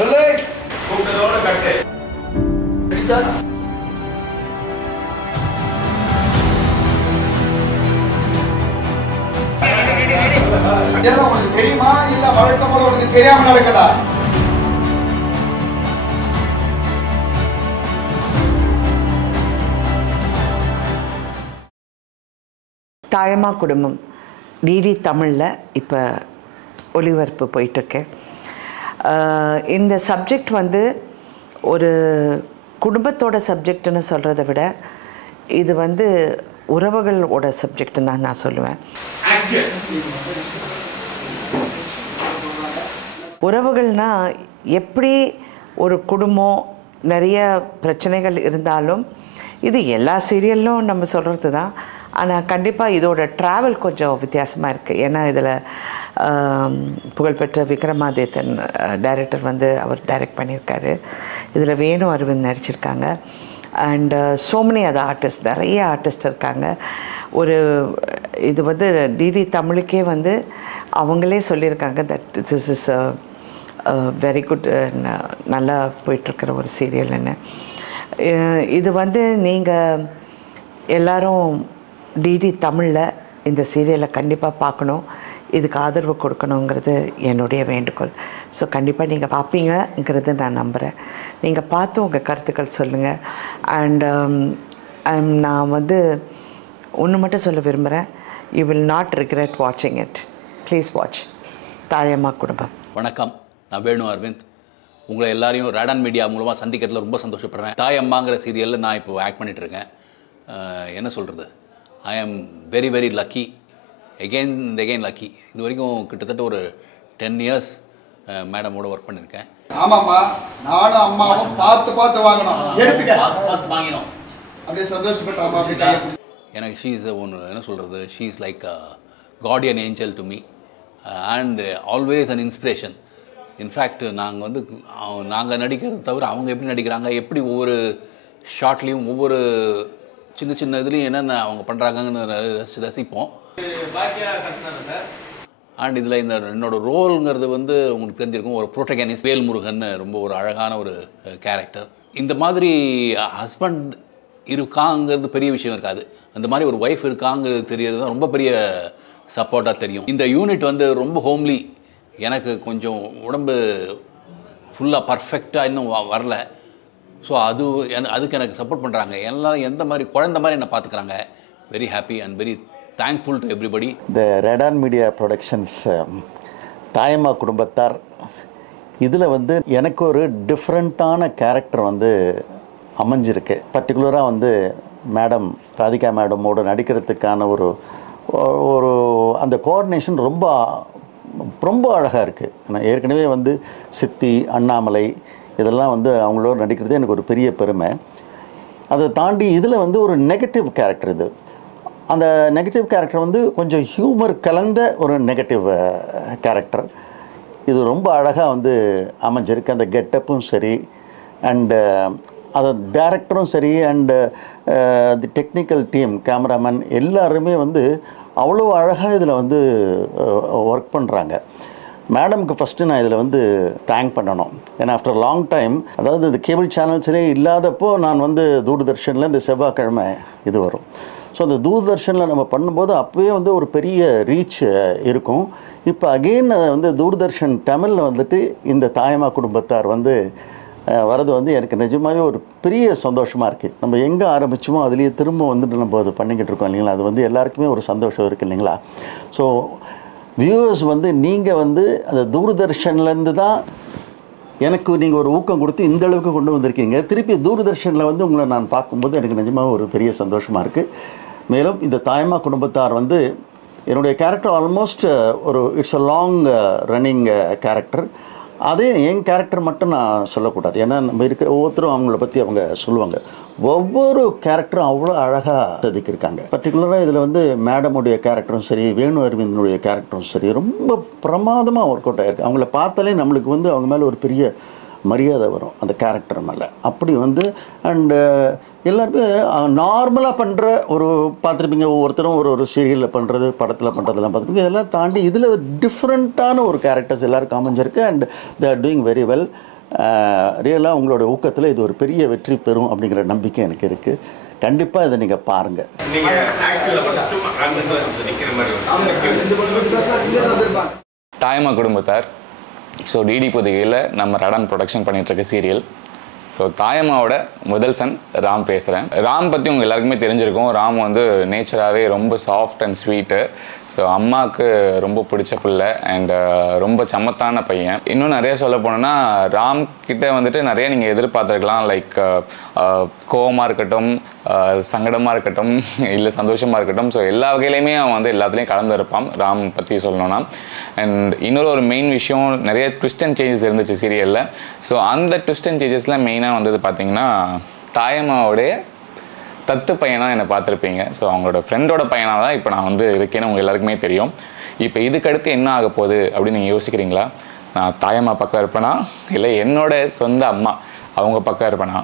சொல்லு கூப்பிட்டதோட கட்டு சார். உனக்கு தெரியுமா இல்ல வழக்கம் போல உனக்கு தெரியாம நடக்குதா? தாயம்மா குடும்பம் டிடி தமிழில் இப்போ ஒளிபரப்பு போயிட்டுருக்கு. இந்த சப்ஜெக்ட் வந்து ஒரு குடும்பத்தோட சப்ஜெக்ட்னு சொல்கிறத விட இது வந்து உறவுகளோட சப்ஜெக்ட்னு தான் நான் சொல்லுவேன். உறவுகள்னால் எப்படி ஒரு குடும்பம் நிறைய பிரச்சனைகள் இருந்தாலும் இது எல்லா சீரியல்லும் நம்ம சொல்கிறது தான். ஆனால் கண்டிப்பாக இதோட ட்ராவல் கொஞ்சம் வித்தியாசமாக இருக்குது. ஏன்னா இதில் புகழ்பெற்ற விக்ரமாதித்தன் டைரக்டர் வந்து அவர் டைரக்ட் பண்ணியிருக்காரு. இதில் வேணு அரவிந்த் நடிச்சிருக்காங்க. அண்ட் சோமனி அது ஆர்டிஸ்ட், நிறைய ஆர்டிஸ்ட் இருக்காங்க. ஒரு இது வந்து டிடி தமிழுக்கே வந்து அவங்களே சொல்லியிருக்காங்க that this is very good, நல்லா போயிட்டுருக்கிற ஒரு சீரியல்னு. இது வந்து நீங்கள் எல்லோரும் டிடி தமிழில் இந்த சீரியலை கண்டிப்பாக பார்க்கணும், இதுக்கு ஆதரவு கொடுக்கணுங்கிறது என்னுடைய வேண்டுகோள். ஸோ கண்டிப்பாக நீங்கள் பார்ப்பீங்கங்கிறது நான் நம்புகிறேன். நீங்கள் பார்த்து உங்கள் கருத்துக்கள் சொல்லுங்கள். அண்ட் நான் வந்து ஒன்று மட்டும் சொல்ல விரும்புகிறேன், யூ வில் நாட் ரிக்ரெட் வாட்சிங் இட். ப்ளீஸ் வாட்ச் தாயம்மா குடும்பம். வணக்கம், நான் வேணு அரவிந்த். உங்களை எல்லாரையும் ரேடான் மீடியா மூலமாக சந்திக்கிறதுல ரொம்ப சந்தோஷப்படுறேன். தாயம்மாங்கிற சீரியலில் நான் இப்போ ஆக்ட் பண்ணிகிட்ருக்கேன். என்ன சொல்கிறது, I am very very lucky, again lucky. இது வரைக்கும் கிட்டத்தட்ட ஒரு 10 years மேடமோட ஒர்க் பண்ணியிருக்கேன். ஆமாம்மா, நானும் அம்மாவும் பார்த்து பார்த்து வாங்கணும், எடுத்துக்க பார்த்து வாங்கினோம். அப்படியே சந்தோஷப்பட்டாமா. எனக்கு ஷீ இஸ் ஒன்று என்ன சொல்கிறது, she is like Guardian angel to me and always an inspiration. In fact நாங்கள் நடிக்கிறத தவிர அவங்க எப்படி நடிக்கிறாங்க, எப்படி ஒவ்வொரு ஷார்ட்லேயும் ஒவ்வொரு சின்ன சின்ன இதுலேயும் என்னென்ன அவங்க பண்ணுறாங்கன்னு ரசிப்போம். அண்ட் இதில் என்னோடய ரோலுங்கிறது வந்து உங்களுக்கு தெரிஞ்சிருக்கும், ஒரு ப்ரோட்டகனிஸ்ட் வேல்முருகன், ரொம்ப ஒரு அழகான ஒரு கேரக்டர். இந்த மாதிரி ஹஸ்பண்ட் இருக்காங்கிறது பெரிய விஷயம் இருக்காது, அந்த மாதிரி ஒரு ஒய்ஃப் இருக்காங்கிறது தெரியறது தான் ரொம்ப பெரிய சப்போர்ட்டாக தெரியும். இந்த யூனிட் வந்து ரொம்ப ஹோம்லி. எனக்கு கொஞ்சம் உடம்பு ஃபுல்லாக பர்ஃபெக்டாக இன்னும் வரல. ஸோ அதுக்கு எனக்கு சப்போர்ட் பண்ணுறாங்க. எல்லோரும் எந்த மாதிரி குழந்த மாதிரி என்னை பார்த்துக்கிறாங்க. Very happy and very thankful to everybody. இந்த ரெடான் மீடியா ப்ரொடக்ஷன்ஸ் தாயம்மா குடும்பத்தார் இதில் வந்து எனக்கு ஒரு டிஃப்ரெண்ட்டான கேரக்டர் வந்து அமைஞ்சிருக்கு. பர்டிகுலராக வந்து மேடம் ராதிகா மேடமோடு நடிக்கிறதுக்கான ஒரு அந்த கோஆர்டினேஷன் ரொம்ப ரொம்ப அழகாக இருக்குது. நான் ஏற்கனவே வந்து சித்தி, அண்ணாமலை இதெல்லாம் வந்து அவங்களோட நடிக்கிறது எனக்கு ஒரு பெரிய பெருமை. அதை தாண்டி இதில் வந்து ஒரு நெகட்டிவ் கேரக்டர். இது அந்த நெகட்டிவ் கேரக்டர் வந்து கொஞ்சம் ஹியூமர் கலந்த ஒரு நெகட்டிவ் கேரக்டர். இது ரொம்ப அழகாக வந்து அமைஞ்சிருக்கு. அந்த கெட்டப்பும் சரி, அண்டு அதை டைரக்டரும் சரி, and the technical team, cameraman எல்லாருமே வந்து அவ்வளோ அழகாக இதில் வந்து ஒர்க் பண்ணுறாங்க. மேடமுக்கு ஃபஸ்ட்டு நான் இதில் வந்து தேங்க் பண்ணணும். ஏன்னா ஆஃப்டர் லாங் டைம், அதாவது இந்த கேபிள் சேனல்ஸிலே இல்லாதப்போ நான் வந்து தூர்தர்ஷனில் இந்த செவ்வாய்க்கிழமை இது வரும். ஸோ அந்த தூர்தர்ஷனில் நம்ம பண்ணும்போது அப்போவே வந்து ஒரு பெரிய ரீச் இருக்கும். இப்போ அகெயின் வந்து தூர்தர்ஷன் தமிழில் வந்துட்டு இந்த தாயம்மா குடும்பத்தார் வந்து வரது வந்து எனக்கு நிஜமாகவே ஒரு பெரிய சந்தோஷமாக இருக்குது. நம்ம எங்கே ஆரம்பித்தோமோ அதுலேயே திரும்ப வந்துட்டு நம்ம அது பண்ணிக்கிட்டு இருக்கோம் இல்லைங்களா. அது வந்து எல்லாருக்குமே ஒரு சந்தோஷம் இருக்குது இல்லைங்களா. ஸோ வியூவர்ஸ் வந்து நீங்கள் வந்து அந்த தூர்தர்ஷன்லேருந்து தான் எனக்கு நீங்கள் ஒரு ஊக்கம் கொடுத்து இந்த அளவுக்கு கொண்டு வந்திருக்கீங்க. திருப்பி தூர்தர்ஷனில் வந்து உங்களை நான் பார்க்கும்போது எனக்கு நிஜமாக ஒரு பெரிய சந்தோஷமாக இருக்குது. மேலும் இந்த தாயம்மா குடும்பத்தார் வந்து என்னுடைய கேரக்டர் ஆல்மோஸ்ட் ஒரு it's a long running character. அதே என் கேரக்டர் மட்டும் நான் சொல்லக்கூடாது. ஏன்னா நம்ம இருக்கிற ஒவ்வொருத்தரும் அவங்கள பற்றி அவங்க சொல்லுவாங்க. ஒவ்வொரு கேரக்டரும் அவ்வளோ அழகாக செதுக்கியிருக்காங்க. பர்டிகுலராக இதில் வந்து மேடமுடைய கேரக்டரும் சரி, வேணு அரவிந்தனுடைய கேரக்டரும் சரி, ரொம்ப பிரமாதமாக ஒர்க் அவுட் ஆகிருக்கு. அவங்கள பார்த்தாலே நம்மளுக்கு வந்து அவங்க மேலே ஒரு பெரிய மரியாதை வரும் அந்த கேரக்டர் மேலே. அப்படி வந்து அண்டு எல்லாருமே நார்மலாக பண்ணுற ஒரு பார்த்துருப்பீங்க, ஒவ்வொருத்தரும் ஒரு சீரியலில் பண்ணுறது, படத்தில் பண்ணுறதெல்லாம் பார்த்துருப்பீங்க. இதெல்லாம் தாண்டி இதில் டிஃப்ரெண்ட்டான ஒரு கேரக்டர்ஸ் எல்லாருக்கும் அமைஞ்சிருக்கு. And they are doing very well. ரியலாக உங்களோட ஊக்கத்தில் இது ஒரு பெரிய வெற்றி பெறும் அப்படிங்கிற நம்பிக்கை எனக்கு இருக்குது. கண்டிப்பாக இதை நீங்கள் பாருங்கள். தாயம்மா குடும்பத்தார். ஸோ டிடி பொதிகையில் நம்ம ரடன் ப்ரொடக்ஷன் பண்ணிகிட்ருக்க சீரியல். ஸோ தாயம்மாவோட முதல் சன் ராம் பேசுகிறேன். ராம் பற்றி உங்கள் எல்லாருக்குமே தெரிஞ்சிருக்கும். ராம் வந்து நேச்சராகவே ரொம்ப சாஃப்ட் அண்ட் ஸ்வீட்டு. ஸோ அம்மாவுக்கு ரொம்ப பிடிச்ச பிள்ளை அண்ட் ரொம்ப சமத்தான பையன். இன்னும் நிறைய சொல்ல போனோன்னா ராம் கிட்டே வந்துட்டு நிறைய நீங்கள் எதிர்பார்த்துருக்கலாம். லைக் கோவமாக இருக்கட்டும், சங்கடமாக இருக்கட்டும், இல்லை சந்தோஷமாக இருக்கட்டும். ஸோ எல்லா வகையிலையுமே அவன் வந்து எல்லாத்துலேயும் கலந்து இருப்பான் ராம் பற்றி சொல்லணும்னா. அண்ட் இன்னொரு மெயின் விஷயம், நிறைய ட்விஸ்ட் அண்ட் சேஞ்சஸ் இருந்துச்சு சீரியலில். ஸோ அந்த ட்விஸ்ட் அண்ட் சேஞ்சஸில் மெயினாக வந்தது பார்த்திங்கன்னா தாயம்மாவோடைய தத்து பையனாக என்னை பார்த்துருப்பீங்க. ஸோ அவங்களோட ஃப்ரெண்டோட பையனாக தான் இப்போ நான் வந்து இருக்கேன்னு உங்கள் எல்லாருக்குமே தெரியும். இப்போ இதுக்கடுத்து என்ன ஆக போகுது அப்படின்னு நீங்கள் யோசிக்கிறீங்களா? நான் தாயம்மா பக்கம் இருப்பேனா, இல்லை என்னோட சொந்த அம்மா அவங்க பக்கம் இருப்பேனா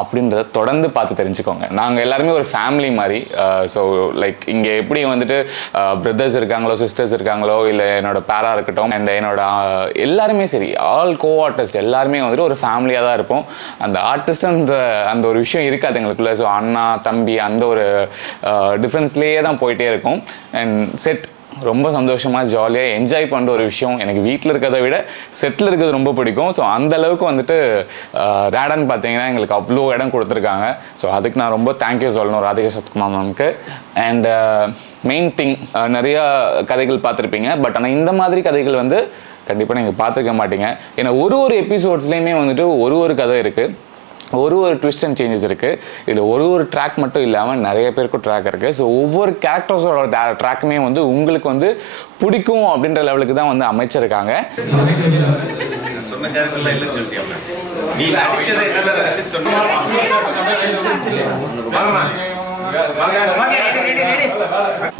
அப்படின்றத தொடர்ந்து பார்த்து தெரிஞ்சுக்கோங்க. நாங்கள் எல்லாருமே ஒரு ஃபேமிலி மாதிரி. ஸோ லைக் இங்கே எப்படி வந்துட்டு பிரதர்ஸ் இருக்காங்களோ, சிஸ்டர்ஸ் இருக்காங்களோ, இல்லை என்னோட பேரா இருக்கட்டும் அண்ட் என்னோட எல்லாருமே சரி, ஆல் கோ ஆர்டிஸ்ட் எல்லாருமே வந்துட்டு ஒரு ஃபேமிலியாக தான் இருப்போம். அந்த ஆர்டிஸ்ட் அந்த ஒரு விஷயம் இருக்காது எங்களுக்குள்ள. ஸோ அண்ணா தம்பி அந்த ஒரு டிஃப்ரென்ஸ்லேயே தான் போயிட்டே இருக்கும். அண்ட் செட் ரொம்ப சந்தோஷமாக ஜாலியாக என்ஜாய் பண்ணுற ஒரு விஷயம். எனக்கு வீட்டில் இருக்கிறத விட செட்டில் இருக்கிறது ரொம்ப பிடிக்கும். ஸோ அந்தளவுக்கு வந்துட்டு ரேடன் பார்த்தீங்கன்னா எங்களுக்கு அவ்வளோ இடம் கொடுத்துருக்காங்க. ஸோ அதுக்கு நான் ரொம்ப தேங்க்யூ சொல்லணும் ராதிகா சத்குமார் மேம்க்கு. அண்ட் மெயின் திங், நிறையா கதைகள் பார்த்துருப்பீங்க. பட் ஆனால் இந்த மாதிரி கதைகள் வந்து கண்டிப்பாக நீங்கள் பார்த்துருக்க மாட்டீங்க. ஏன்னா ஒரு எபிசோட்ஸ்லேயுமே வந்துட்டு ஒரு கதை இருக்குது, ஒரு ட்விஸ்ட் அண்ட் சேஞ்சஸ் இருக்குது. இதில் ஒரு ட்ராக் மட்டும் இல்லாமல் நிறைய பேருக்கும் ட்ராக் இருக்குது. ஸோ ஒவ்வொரு கேரக்டர்ஸோட ட்ராக்குமே வந்து உங்களுக்கு வந்து பிடிக்கும் அப்படின்ற லெவலுக்கு தான் வந்து அமைச்சிருக்காங்க.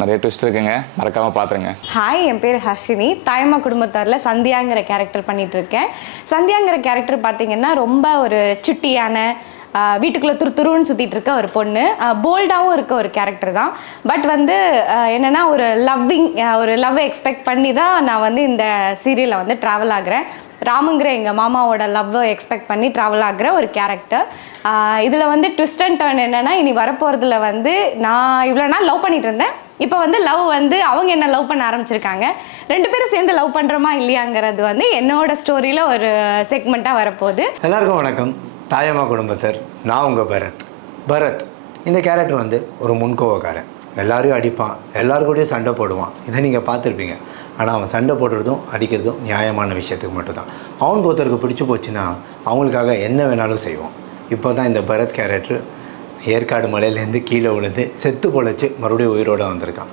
நிறைய ட்விஸ்ட் இருக்குங்க, மறக்காம பாத்துருங்க. ஹாய், என் பேர் ஹர்ஷினி. தாயம்மா குடும்பத்தாரில் சந்தியாங்கிற கேரக்டர் பண்ணிட்டு இருக்கேன். சந்தியாங்கிற கேரக்டர் பார்த்தீங்கன்னா ரொம்ப ஒரு சுட்டியான, வீட்டுக்குள்ளே துருன்னு சுற்றிட்டு இருக்க ஒரு பொண்ணு, போல்டாகவும் இருக்க ஒரு கேரக்டர் தான். பட் வந்து என்னென்னா ஒரு லவ்வை எக்ஸ்பெக்ட் பண்ணி தான் நான் வந்து இந்த சீரியலில் வந்து ட்ராவல் ஆகிறேன். ராமுங்கிற எங்கள் மாமாவோட லவ்வை எக்ஸ்பெக்ட் பண்ணி ட்ராவல் ஆகிற ஒரு கேரக்டர். இதில் வந்து ட்விஸ்ட் அண்ட் டர்ன் என்னென்னா, இனி வரப்போகிறதுல வந்து நான் இவ்வளோ நாள் லவ் பண்ணிட்டு இருந்தேன். இப்போ வந்து லவ் வந்து அவங்க என்ன லவ் பண்ண ஆரம்பிச்சிருக்காங்க. 2 பேரும் சேர்ந்து லவ் பண்ணுறோமா இல்லையாங்கிறது வந்து என்னோட ஸ்டோரியில் ஒரு செக்மெண்ட்டாக வரப்போகுது. எல்லாருக்கும் வணக்கம். தாயம்மா குடும்பத்தார், நான் உங்கள் பரத். இந்த கேரக்டர் வந்து ஒரு முன்கோவக்காரன். எல்லாரையும் அடிப்பான், எல்லாருக்கூடையும் சண்டை போடுவான். இதை நீங்கள் பார்த்துருப்பீங்க. ஆனால் அவன் சண்டை போடுறதும் அடிக்கிறதும் நியாயமான விஷயத்துக்கு மட்டும்தான். அவனுக்கு ஒருத்தருக்கு பிடிச்சி போச்சுன்னா அவங்களுக்காக என்ன வேணாலும் செய்வான். இப்போ தான் இந்த பரத் கேரக்டர் ஏற்காடு மலையிலேருந்து கீழே விழுந்து செத்து பொழைச்சி மறுபடியும் உயிரோடு வந்திருக்கான்.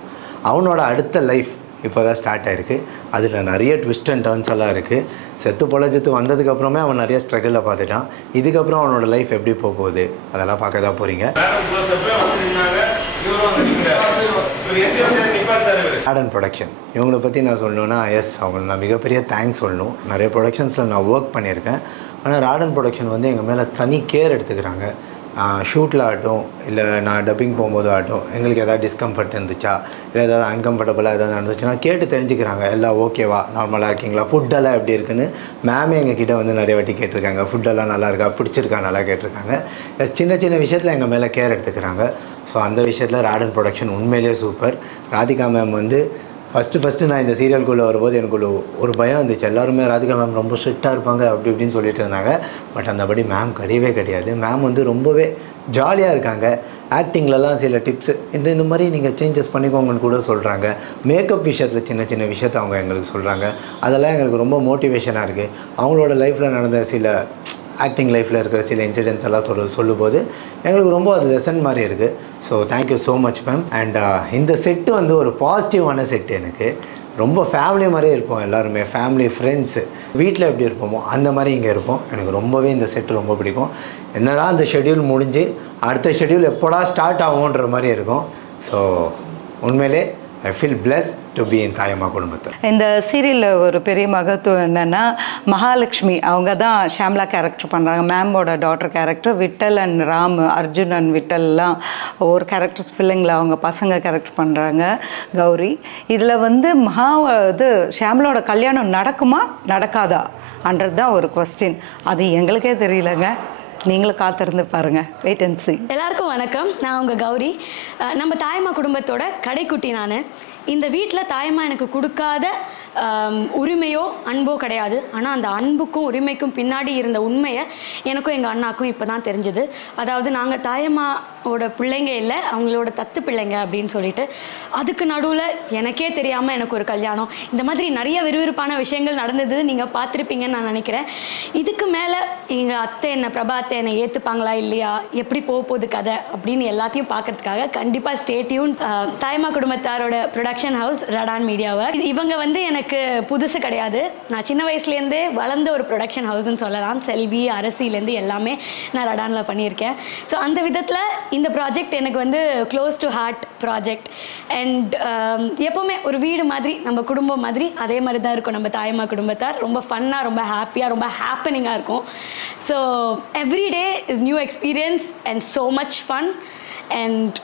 அவனோட அடுத்த லைஃப் இப்போ தான் ஸ்டார்ட் ஆகிருக்கு. அதில் நிறைய ட்விஸ்ட் அண்ட் டர்ன்ஸ் எல்லாம் இருக்குது. செத்து பொழைச்சிட்டு வந்ததுக்கப்புறமே அவன் நிறைய ஸ்ட்ரகிளில் பார்த்துட்டான். இதுக்கப்புறம் அவனோட லைஃப் எப்படி போகுது அதெல்லாம் பார்க்க தான் போகிறீங்க. ராடன் ப்ரொடக்ஷன் இவங்களை பற்றி நான் சொல்லணுன்னா, அவங்களுக்கு நான் மிகப்பெரிய தேங்க்ஸ் சொல்லணும். நிறைய ப்ரொடக்ஷன்ஸில் நான் ஒர்க் பண்ணியிருக்கேன். ஆனால் ராடன் ப்ரொடக்ஷன் வந்து எங்கள் மேலே தனி கேர் எடுத்துக்கிறாங்க. ஷூட்டில் ஆகட்டும், இல்லை நான் டப்பிங் போகும்போது ஆகட்டும், எங்களுக்கு எதாவது டிஸ்கம்ஃபர்ட் இருந்துச்சா, இல்லை ஏதாவது அன்கம்ஃபர்டபுளாக எதாவது நடந்துச்சுன்னா கேட்டு தெரிஞ்சுக்கிறாங்க. எல்லாம் ஓகேவா, நார்மலாக இருக்கீங்களா, ஃபுட்டெல்லாம் எப்படி இருக்குன்னு மேமே எங்ககிட்ட வந்து நிறைய வாட்டி கேட்டிருக்காங்க. ஃபுட்டெல்லாம் நல்லா இருக்கா, பிடிச்சிருக்கா, நல்லா கேட்டிருக்காங்க. சின்ன சின்ன விஷயத்தில் எங்கள் மேலே கேர் எடுத்துக்கிறாங்க. ஸோ அந்த விஷயத்தில் ராடன் ப்ரொடக்ஷன் உண்மையிலேயே சூப்பர். ராதிகா மேம் வந்து ஃபஸ்ட்டு நான் இந்த சீரியலுக்குள்ளே வரும்போது எனக்கு ஒரு பயம் இருந்துச்சு. எல்லாருமே ராதிகா மேம் ரொம்ப ஸ்ட்ரிக்டாக இருப்பாங்க அப்படி இப்படின்னு சொல்லிட்டு இருந்தாங்க. பட் அந்தபடி மேம் கிடையாது. மேம் வந்து ரொம்பவே ஜாலியாக இருக்காங்க. ஆக்டிங்லலாம் சில டிப்ஸு இந்த மாதிரி நீங்கள் சேஞ்சஸ் பண்ணிக்கோங்கன்னு கூட சொல்கிறாங்க. மேக்கப் விஷயத்தில் சின்ன விஷயத்தை அவங்க எங்களுக்கு சொல்கிறாங்க. அதெல்லாம் எங்களுக்கு ரொம்ப மோட்டிவேஷனாக இருக்குது. அவங்களோட லைஃப்பில் நடந்த சில ஆக்டிங் லைஃப்பில் இருக்கிற சில இன்சிடென்ட்ஸ் எல்லாம் சொல்லும்போது எங்களுக்கு ரொம்ப அது லெசன் மாதிரி இருக்குது. So thank you so much ma'am. And இந்த செட்டு வந்து ஒரு பாசிட்டிவான செட்டு. எனக்கு ரொம்ப ஃபேமிலி மாதிரியே இருப்போம். எல்லாருமே ஃபேமிலி, ஃப்ரெண்ட்ஸு, வீட்டில் எப்படி இருப்போமோ அந்த மாதிரி இங்கே இருப்போம். எனக்கு ரொம்பவே இந்த செட்டு ரொம்ப பிடிக்கும். என்னடா அந்த ஷெட்யூல் முடிஞ்சு அடுத்த ஷெட்யூல் எப்போடா ஸ்டார்ட் ஆகும்ன்ற மாதிரி இருக்கும். ஸோ உண்மையிலே I feel blessed to be in தாயம்மா குடும்பத்தில். இந்த சீரியலில் ஒரு பெரிய மகத்துவம் என்னென்னா, மகாலட்சுமி அவங்க தான் ஷாம்லா கேரக்டர் பண்ணுறாங்க. மேமோட daughter character. Vittal and Ram, Arjun and விட்டல்லாம் ஒரு கேரக்டர்ஸ் பிள்ளைங்களை அவங்க பசங்க கேரக்டர் பண்ணுறாங்க. கௌரி. இதில் வந்து ஷாம்லாவோட கல்யாணம் நடக்குமா நடக்காதா அன்றது தான் ஒரு கொஸ்டின். அது எங்களுக்கே தெரியலங்க. நீங்களும் காத்திருந்து பாருங்கள். Wait and see. எல்லாருக்கும் வணக்கம். நான் உங்கள் கௌரி. நம்ம தாயம்மா குடும்பத்தோட கடைக்குட்டி. நான் இந்த வீட்டில் தாயம்மா எனக்கு கொடுக்காத உரிமையோ அன்போ கிடையாது. ஆனால் அந்த அன்புக்கும் உரிமைக்கும் பின்னாடி இருந்த உண்மையை எனக்கும் எங்கள் அண்ணாக்கும் இப்போ தான் தெரிஞ்சுது. அதாவது நாங்கள் தாயம்மாவோட பிள்ளைங்க இல்லை, அவங்களோட தத்து பிள்ளைங்க அப்படின்னு சொல்லிட்டு. அதுக்கு நடுவில் எனக்கே தெரியாமல் எனக்கு ஒரு கல்யாணம், இந்த மாதிரி நிறைய விறுவிறுப்பான விஷயங்கள் நடந்தது. நீங்கள் பார்த்துருப்பீங்கன்னு நான் நினைக்கிறேன். இதுக்கு மேலே எங்கள் அத்தை என்ன பிரபா அத்தை என்னை ஏற்றுப்பாங்களா இல்லையா, எப்படி போகுது கதை அப்படின்னு எல்லாத்தையும் பார்க்கறதுக்காக கண்டிப்பாக ஸ்டே டியூன். தாயம்மா குடும்பத்தாரோட ப்ரொடக்ஷன் ஹவுஸ் ரடான் மீடியாவை. இவங்க வந்து எனக்கு புதுசு கிடையாது. நான் சின்ன வயசுலேருந்தே வளர்ந்த ஒரு ப்ரொடக்ஷன் ஹவுஸ்ன்னு சொல்லலாம். செல்வி அரசிலேருந்து எல்லாமே நான் ரடானில் பண்ணியிருக்கேன். ஸோ அந்த விதத்தில் இந்த ப்ராஜெக்ட் எனக்கு வந்து close to heart project. And எப்போவுமே ஒரு வீடு மாதிரி, நம்ம குடும்பம் மாதிரி அதே மாதிரி தான் இருக்கும் நம்ம தாயம்மா குடும்பத்தார். ரொம்ப ஃபன்னாக, ரொம்ப ஹாப்பியாக, ரொம்ப ஹாப்பனிங்காக இருக்கும். So every day is new experience and so much fun and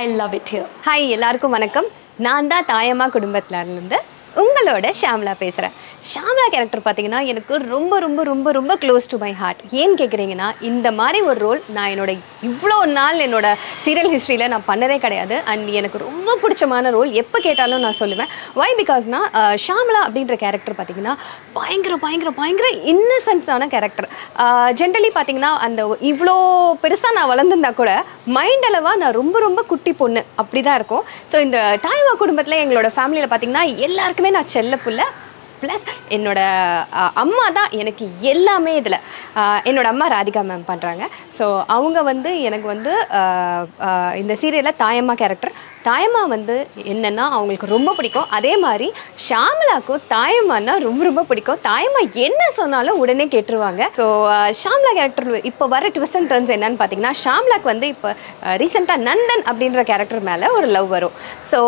I love it here. Hi, எல்லாருக்கும் வணக்கம். நான் தான் தாயம்மா குடும்பத்திலேருந்து உங்களோட ஷாம்லா பேசுகிறேன். ஷாம்லா கேரக்டர் பார்த்தீங்கன்னா எனக்கு ரொம்ப ரொம்ப ரொம்ப ரொம்ப க்ளோஸ் டு மை ஹார்ட். ஏன்னு கேட்குறீங்கன்னா, இந்த மாதிரி ஒரு ரோல் நான் இவ்வளோ நாள் என்னோட சீரியல் ஹிஸ்ட்ரியில் நான் பண்ணதே கிடையாது. அண்ட் எனக்கு ரொம்ப பிடிச்சமான ரோல். எப்போ கேட்டாலும் நான் சொல்லுவேன். வை பிகாஸ்னா ஷாம்லா அப்படின்ற கேரக்டர் பார்த்தீங்கன்னா பயங்கர பயங்கர பயங்கர இன்னசென்ஸான கேரக்டர். ஜென்ரலி பார்த்தீங்கன்னா அந்த இவ்வளோ பெருசாக நான் வளர்ந்துருந்தா கூட மைண்ட் அளவாக நான் ரொம்ப ரொம்ப குட்டி பொண்ணு அப்படி தான் இருக்கும். ஸோ இந்த தாயம்மா குடும்பத்தில் எங்களோட ஃபேமிலியில் பார்த்தீங்கன்னா எல்லாருக்குமே நான் செல்ல புள்ள. ப்ளஸ் என்னோட அம்மா தான் எனக்கு எல்லாமே. இதில் என்னோட அம்மா ராதிகா மேம் பண்ணுறாங்க. ஸோ அவங்க வந்து எனக்கு வந்து இந்த சீரியலில் தாயம்மா கேரக்டர். தாயம்மா வந்து என்னென்னா அவங்களுக்கு ரொம்ப பிடிக்கும். அதே மாதிரி ஷாம்லாக்கும் தாயம்மானா ரொம்ப ரொம்ப பிடிக்கும். தாயம்மா என்ன சொன்னாலும் உடனே கேட்டுருவாங்க. ஸோ ஷாம்லா கேரக்டர் இப்போ வர ட்விஸ்ட் அண்ட் டர்ன்ஸ் என்னன்னு பார்த்தீங்கன்னா, ஷாம்லாக்கு வந்து இப்போ ரீசெண்டாக நந்தன் அப்படின்ற கேரக்டர் மேலே ஒரு லவ் வரும். ஸோ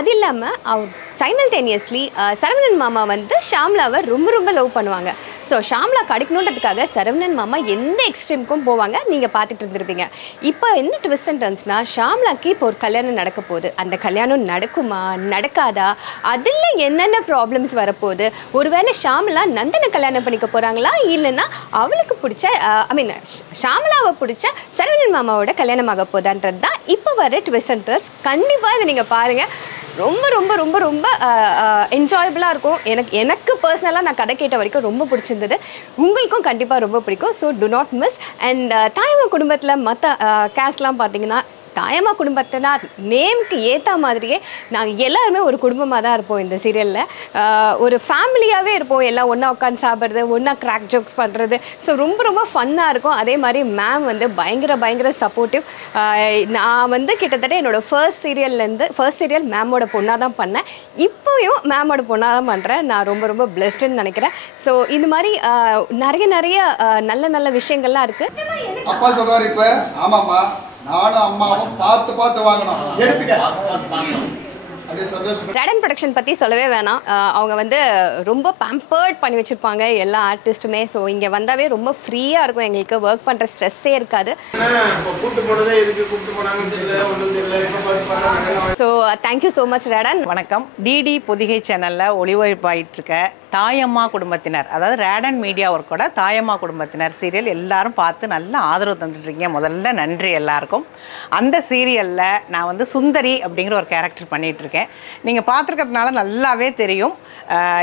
அது இல்லாமல் அவர் சைமல்டேனியஸ்லி சரவணன் மாமா வந்து ஷாம்லாவை ரொம்ப ரொம்ப லவ் பண்ணுவாங்க. ஸோ ஷாம்லா கிடைக்கணுன்றதுக்காக சரவணன் மாமா எந்த எக்ஸ்ட்ரீமுக்கும் போவாங்க. நீங்கள் பார்த்துட்டு இருந்திருப்பீங்க. இப்போ என்ன ட்விஸ்ட் அண்ட் டர்ன்ஸ்னால், ஷாம்லாக்கு இப்போ ஒரு கல்யாணம் நடக்க போகுது. அந்த கல்யாணம் நடக்குமா நடக்காதா, அதில் என்னென்ன ப்ராப்ளம்ஸ் வரப்போகுது, ஒருவேளை ஷாம்லா நந்தனை கல்யாணம் பண்ணிக்க போகிறாங்களா, இல்லைன்னா அவளுக்கு பிடிச்ச ஷாம்லாவை பிடிச்ச சரவணன் மாமாவோட கல்யாணமாக போதான்றது தான் இப்போ வர ட்விஸ்ட் அண்ட் டர்ன்ஸ். கண்டிப்பாக இதை நீங்கள் பாருங்கள். ரொம்ப ரொம்ப ரொம்ப ரொம்ப என்ஜாயபிளாக இருக்கும். எனக்கு பர்சனலாக நான் கதை கேட்ட வரைக்கும் ரொம்ப பிடிச்சிருந்தது. உங்களுக்கும் கண்டிப்பாக ரொம்ப பிடிக்கும். So to not miss. And தாயம்மா குடும்பத்தில் மற்ற கேஸ்ட்லாம் பார்த்தீங்கன்னா, தாயம்மா குடும்பத்தினா நேம்க்கு ஏற்ற மாதிரியே நாங்கள் எல்லாருமே ஒரு குடும்பமாக தான் இருப்போம். இந்த சீரியலில் ஒரு ஃபேமிலியாகவே இருப்போம். எல்லாம் ஒன்றா உட்காந்து சாப்பிட்றது, ஒன்றா கிராக் ஜோக்ஸ் பண்ணுறது. ஸோ ரொம்ப ரொம்ப ஃபன்னாக இருக்கும். அதே மாதிரி மேம் வந்து பயங்கர பயங்கர சப்போர்ட்டிவ். நான் வந்து கிட்டத்தட்ட என்னோடய ஃபர்ஸ்ட் சீரியல் மேமோட பொண்ணாக தான் பண்ணேன். இப்போயும் மேமோட பொண்ணாக தான் பண்ணுறேன். நான் ரொம்ப ரொம்ப பிளெஸ்டுன்னு நினைக்கிறேன். ஸோ இது மாதிரி நிறைய நல்ல நல்ல விஷயங்கள்லாம் இருக்குது. அப்பா சொல்றாரு இப்ப, ஆமாம்மா நானும் அம்மாவும் பார்த்து பார்த்து வாங்கணும், எடுத்துக்க. ரடன் ப்ரொடக்ஷன் பற்றி சொல்லவே வேணாம். அவங்க வந்து ரொம்ப பேம்பர்ட் பண்ணி வச்சுருப்பாங்க எல்லா ஆர்டிஸ்ட்டுமே. ஸோ இங்கே வந்தாவே ரொம்ப ஃப்ரீயாக இருக்கும். எங்களுக்கு ஒர்க் பண்ணுற ஸ்ட்ரெஸ்ஸே இருக்காது. So thank you so much Ratan. வணக்கம். டிடி பொதிகை சேனலில் ஒளிபரப்பாயிட்டிருக்க தாயம்மா குடும்பத்தினர், அதாவது ரேடன் மீடியா ஒர்க்கோட தாயம்மா குடும்பத்தினர் சீரியல் எல்லாரும் பார்த்து நல்லா ஆதரவு தந்துட்டுருக்கீங்க. முதல்ல நன்றி எல்லாருக்கும். அந்த சீரியலில் நான் வந்து சுந்தரி அப்படிங்கிற ஒரு கேரக்டர் பண்ணிகிட்ருக்கேன். நீங்கள் பார்த்துருக்கிறதுனால நல்லாவே தெரியும்.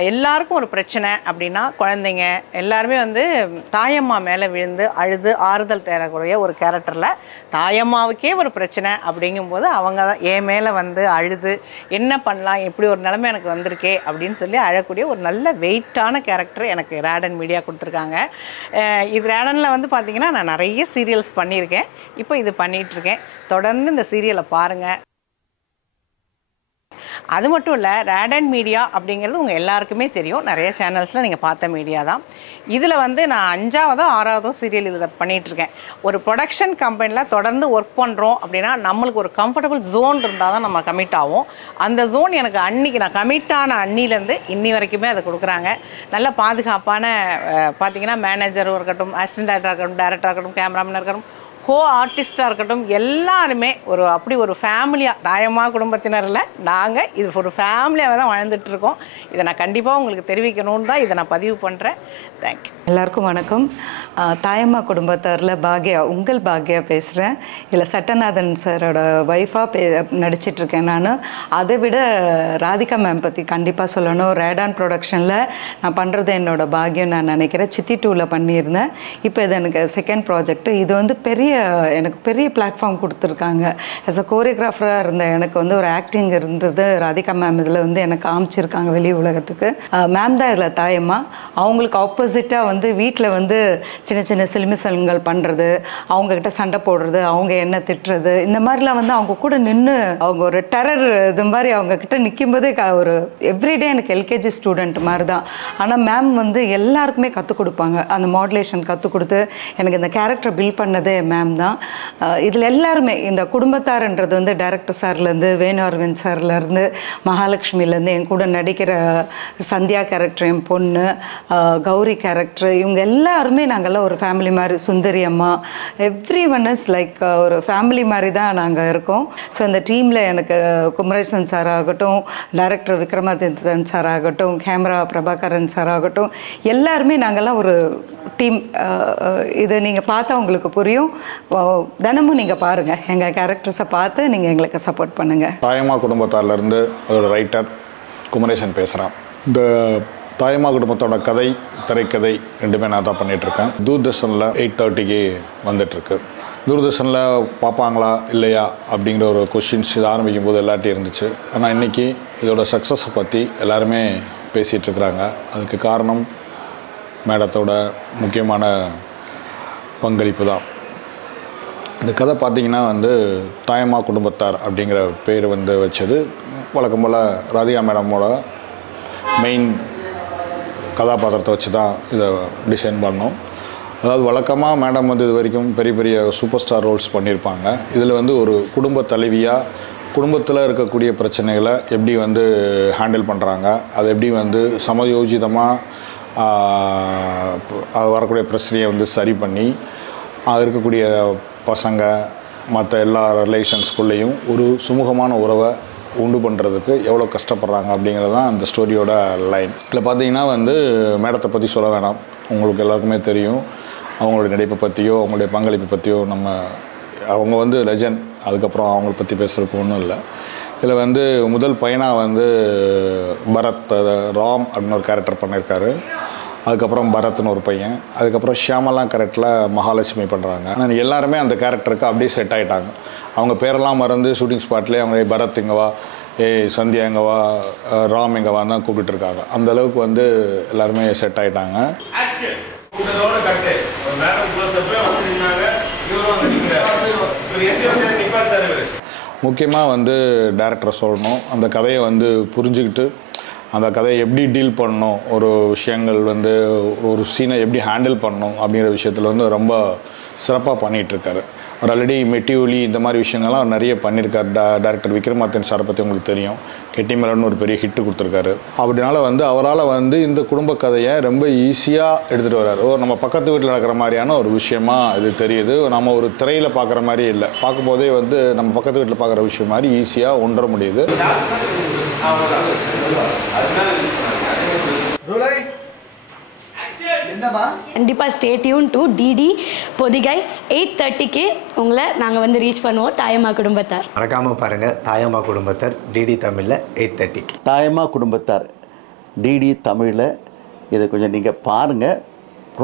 எல்லாருக்கும் ஒரு பிரச்சனை அப்படின்னா, குழந்தைங்க எல்லாருமே வந்து தாயம்மா மேலே விழுந்து அழுது ஆறுதல் தேரக்கூடிய ஒரு கேரக்டரில் தாயம்மாவுக்கே ஒரு பிரச்சனை அப்படிங்கும்போது அவங்க தான் என் மேலே வந்து அழுது என்ன பண்ணலாம், இப்படி ஒரு நிலைமை எனக்கு வந்திருக்கே அப்படின்னு சொல்லி அழக்கூடிய ஒரு நல்ல வெயிட்டான கேரக்டர் எனக்கு ரேடன் மீடியா கொடுத்துருக்காங்க. இது ரேடனில் வந்து பார்த்திங்கன்னா நான் நிறைய சீரியல்ஸ் பண்ணியிருக்கேன். இப்போ இது பண்ணிகிட்ருக்கேன். தொடர்ந்து இந்த சீரியலை பாருங்கள். அது மட்டும் இல்லை, ரேடன் மீடியா அப்படிங்கிறது உங்கள் எல்லாருக்குமே தெரியும். நிறைய சேனல்ஸில் நீங்கள் பார்த்த மீடியா தான். இதில் வந்து நான் 5ஆவதோ 6ஆவதோ சீரியல் இதில் பண்ணிகிட்ருக்கேன். ஒரு ப்ரொடக்ஷன் கம்பெனியில் தொடர்ந்து ஒர்க் பண்ணுறோம் அப்படின்னா நம்மளுக்கு ஒரு கம்ஃபர்டபுள் ஜோன் இருந்தால் தான் நம்ம கமிட் ஆகும். அந்த ஜோன் எனக்கு அன்றைக்கி நான் கமிட் ஆன அன்னிலேருந்து இன்னி வரைக்குமே அதை கொடுக்குறாங்க. நல்ல பாதுகாப்பான பார்த்திங்கன்னா மேனேஜரும் இருக்கட்டும், அசிஸ்டன்ட் டேரக்டராக இருக்கட்டும், டேரக்டராக இருக்கட்டும், கேமராமேனாக இருக்கட்டும், கோ ஆர்டிஸ்டாக இருக்கட்டும் எல்லாருமே அப்படி ஒரு ஃபேமிலியாக தாயம்மா குடும்பத்தினரில் நாங்கள் இது ஒரு ஃபேமிலியாக தான் வாழ்ந்துட்டுருக்கோம். இதை நான் கண்டிப்பாக உங்களுக்கு தெரிவிக்கணும்னு தான் இதை நான் பதிவு பண்ணுறேன். தேங்க்யூ. எல்லாருக்கும் வணக்கம். தாயம்மா குடும்பத்தாரில் பாக்யா, உங்கள் பாக்யா பேசுகிறேன். இல்லை சட்டநாதன் சாரோட ஒய்ஃபாக நடிச்சிட்ருக்கேன் நான். அதை விட ராதிகா மேம் பற்றி கண்டிப்பாக சொல்லணும். ரேடான் ப்ரொடக்ஷனில் நான் பண்ணுறது என்னோடய பாக்யம் நான் நினைக்கிறேன். சித்தி 2ல் பண்ணியிருந்தேன். இப்போ இது எனக்கு செகண்ட் ப்ராஜெக்ட். இது வந்து எனக்கு பெரிய பிளாட்ஃபார்ம் கொடுத்துருக்காங்க. ஆஸ் அ கோரியோகிராஃபராக இருந்த எனக்கு வந்து ஒரு ஆக்டிங் இருந்தது. ராதிகா மேம் இதில் வந்து எனக்கு காமிச்சிருக்காங்க வெளி உலகத்துக்கு. மேம் தான் இதில் தாயம்மா. அவங்களுக்கு ஆப்போசிட்டாக வந்து வீட்டில் வந்து சின்ன சின்ன சிலுமிசல்கள் பண்ணுறது, அவங்கக்கிட்ட சண்டை போடுறது, அவங்க என்ன திட்டுறது, இந்த மாதிரிலாம் வந்து அவங்க கூட நின்று அவங்க ஒரு டெரர் இது மாதிரி அவங்கக்கிட்ட நிற்கும்போதே ஒரு எவ்ரிடே எனக்கு எல்கேஜி ஸ்டூடெண்ட் மாதிரி தான். ஆனால் மேம் வந்து எல்லாருக்குமே கற்றுக் கொடுப்பாங்க. அந்த மாடுலேஷன் கற்றுக் கொடுத்து எனக்கு இந்த கேரக்டர் பில்ட் பண்ணதே மேம் தான். இதில் எல்லாருமே இந்த குடும்பத்தார்ன்றது வந்து டைரக்டர் சார்லேருந்து, வேணு அரவிந்த் சார்லேருந்து, மகாலட்சுமிலேருந்து, என் கூட நடிக்கிற சந்தியா கேரக்டர், என் பொண்ணு கௌரி கேரக்டர், இவங்க எல்லாருமே நாங்கள்லாம் ஒரு ஃபேமிலி மாதிரி. சுந்தரி அம்மா, எவ்ரி ஒன் இஸ் லைக் ஒரு ஃபேமிலி மாதிரி தான் நாங்கள் இருக்கோம். ஸோ இந்த டீமில் எனக்கு குமரேசன் சார் ஆகட்டும், டைரக்டர் விக்ரமாதித்தன் சார் ஆகட்டும், கேமரா பிரபாகரன் சார் ஆகட்டும், எல்லாருமே நாங்கள்லாம் ஒரு டீம். இது நீங்கள் பார்த்தா உங்களுக்கு புரியும். தினமும் நீங்கள் பாருங்கள், எங்கள் கேரக்டர்ஸை பார்த்து நீங்கள் எங்களுக்கு சப்போர்ட் பண்ணுங்கள். தாயம்மா குடும்பத்தாரிலேருந்து ஒரு ரைட்டர் குமரேசன் பேசுகிறேன். இந்த தாயம்மா குடும்பத்தோட கதை, திரைக்கதை ரெண்டுமே நான் தான் பண்ணிகிட்ருக்கேன். தூர்தர்ஷனில் 8:30க்கு வந்துட்டுருக்கு. தூர்தர்ஷனில் பார்ப்பாங்களா இல்லையா அப்படிங்கிற ஒரு கொஷின்ஸ் இது ஆரம்பிக்கும் போது எல்லாட்டையும் இருந்துச்சு. ஆனால் இன்றைக்கி இதோட சக்ஸஸை பற்றி எல்லாருமே பேசிகிட்ருக்குறாங்க. அதுக்கு காரணம் மேடத்தோட முக்கியமான பங்களிப்பு தான். இந்த கதை பார்த்திங்கன்னா வந்து தாயம்மா குடும்பத்தார் அப்படிங்கிற பேர் வந்து வச்சது வழக்கம் போல் ராதிகா மேடமோட மெயின் கதாபாத்திரத்தை வச்சு தான் இதை டிசைன் பண்ணோம். அதாவது வழக்கமாக மேடம் வந்து இது வரைக்கும் பெரிய பெரிய சூப்பர் ஸ்டார் ரோல்ஸ் பண்ணியிருப்பாங்க. இதில் வந்து ஒரு குடும்ப தலைவியாக குடும்பத்தில் இருக்கக்கூடிய பிரச்சனைகளை எப்படி வந்து ஹேண்டில் பண்ணுறாங்க, அதை எப்படி வந்து சமயோஜிதமாக வரக்கூடிய பிரச்சனையை வந்து சரி பண்ணி அது இருக்கக்கூடிய பசங்க மற்ற எல்லா ரிலேஷன்ஸ்குள்ளேயும் ஒரு சுமூகமான உறவை உண்டு பண்ணுறதுக்கு எவ்வளோ கஷ்டப்படுறாங்க அப்படிங்கிறது தான் அந்த ஸ்டோரியோட லைன். இதில் பார்த்தீங்கன்னா வந்து மேடத்தை பற்றி சொல்ல வேணாம், உங்களுக்கு எல்லாருக்குமே தெரியும். அவங்களுடைய நடிப்பை பற்றியோ அவங்களுடைய பங்களிப்பை பற்றியோ அவங்க வந்து லெஜண்ட். அதுக்கப்புறம் அவங்கள பற்றி பேசுகிறதுக்கு ஒன்றும் இல்லை. இதில் வந்து முதல் பையனாக வந்து பரத், ராம் அப்படின்னு ஒரு கேரக்டர் பண்ணியிருக்காரு. அதுக்கப்புறம் பரத்னு ஒரு பையன், அதுக்கப்புறம் ஷியாமலா கேரக்டரில் மகாலட்சுமி பண்ணுறாங்க. ஆனால் எல்லாருமே அந்த கேரக்டருக்கு அப்படியே செட் ஆகிட்டாங்க. அவங்க பேரெல்லாம் மறந்து ஷூட்டிங் ஸ்பாட்லேயே அவங்க பரத் எங்கவா, சந்தியா எங்கவா, ராம் எங்கவான்னு தான் கூப்பிட்டுருக்காங்க. அந்தளவுக்கு வந்து எல்லாருமே செட் ஆகிட்டாங்க. முக்கியமாக வந்து டைரக்டரை சொல்லணும், அந்த கதையை வந்து புரிஞ்சுக்கிட்டு அந்த கதையை எப்படி டீல் பண்ணணும், ஒரு விஷயங்கள் வந்து ஒரு சீனை எப்படி ஹேண்டில் பண்ணணும் அப்படிங்கிற விஷயத்தில் வந்து ரொம்ப சிறப்பாக பண்ணிகிட்ருக்காரு. அவர் ஆல்ரெடி மெட்டியூலி இந்த மாதிரி விஷயங்கள்லாம் நிறைய பண்ணியிருக்காரு. டைரக்டர் விக்ரமாதித்தன் சாரை பற்றி உங்களுக்கு தெரியும். கெட்டிமலர்னு ஒரு பெரிய ஹிட்டு கொடுத்துருக்காரு. அப்படினால வந்து அவரால் வந்து இந்த குடும்ப கதையை ரொம்ப ஈஸியாக எடுத்துகிட்டு வர்றாரு. நம்ம பக்கத்து வீட்டில் நடக்கிற மாதிரியான ஒரு விஷயமா இது தெரியுது. நம்ம ஒரு திரையில் பார்க்குற மாதிரி இல்லை, பார்க்கும்போதே வந்து நம்ம பக்கத்து வீட்டில் பார்க்குற விஷயம் மாதிரி ஈஸியாக உணர முடியுது. கண்டிப்பாக stay tuned to DD Pothigai 8:30க்கு உங்களை நாங்கள் வந்து ரீச் பண்ணுவோம். தாயம்மா குடும்பத்தார் மறக்காமல் பாருங்கள். தாயம்மா குடும்பத்தார் டிடி தமிழில் 8:30க்கு. தாயம்மா குடும்பத்தார் டிடி தமிழில் இதை கொஞ்சம் நீங்கள் பாருங்கள்.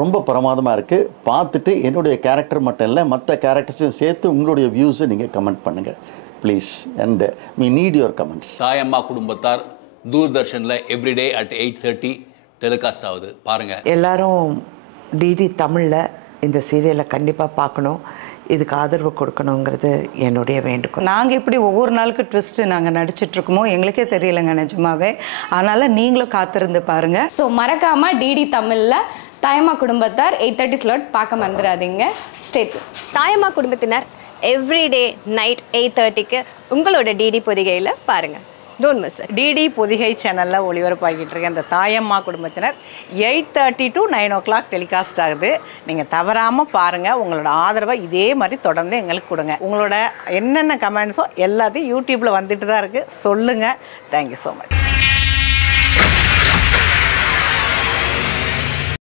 ரொம்ப பிரமாதமாக இருக்குது. பார்த்துட்டு என்னுடைய கேரக்டர் மட்டும் இல்லை, மற்ற கேரக்டர்ஸையும் சேர்த்து உங்களுடைய வியூஸை நீங்கள் கமெண்ட் பண்ணுங்கள் please. And we need your comments. தாயம்மா குடும்பத்தார் தூர்தர்ஷனில் எவ்ரிடே at 8:30 டெலிகாஸ்ட் ஆகுது, பாருங்கள். எல்லாரும் டிடி தமிழில் இந்த சீரியலை கண்டிப்பாக பார்க்கணும், இதுக்கு ஆதரவு கொடுக்கணுங்கிறது என்னுடைய வேண்டுகோள். நாங்கள் இப்படி ஒவ்வொரு நாளுக்கு ட்விஸ்ட்டு நாங்கள் நடிச்சிட்ருக்கோமோ எங்களுக்கே தெரியலைங்க நிஜமாவே. அதனால் நீங்களும் காத்திருந்து பாருங்கள். ஸோ மறக்காமல் டிடி தமிழில் தாயம்மா குடும்பத்தார் 8:30 ஸ்லாட் பார்க்க மறந்துடாதீங்க. ஸ்டேட் தாயம்மா குடும்பத்தினர் எவ்ரிடே நைட் 8:30க்கு உங்களோட டிடி பொதிகையில் பாருங்கள். Don't miss it. DD Podhigai சேனலில் ஒளிபரப்பாகிட்டு இருக்கேன் இந்த தாயம்மா குடும்பத்தினர் 8:30 to 9 o'clock டெலிகாஸ்ட் ஆகுது. நீங்கள் தவறாமல் பாருங்கள். உங்களோட ஆதரவை இதே மாதிரி தொடர்ந்து எங்களுக்கு கொடுங்க. உங்களோட என்னென்ன கமெண்ட்ஸோ எல்லாத்தையும் யூடியூப்பில் வந்துட்டு தான் இருக்குது. சொல்லுங்கள். Thank you so much.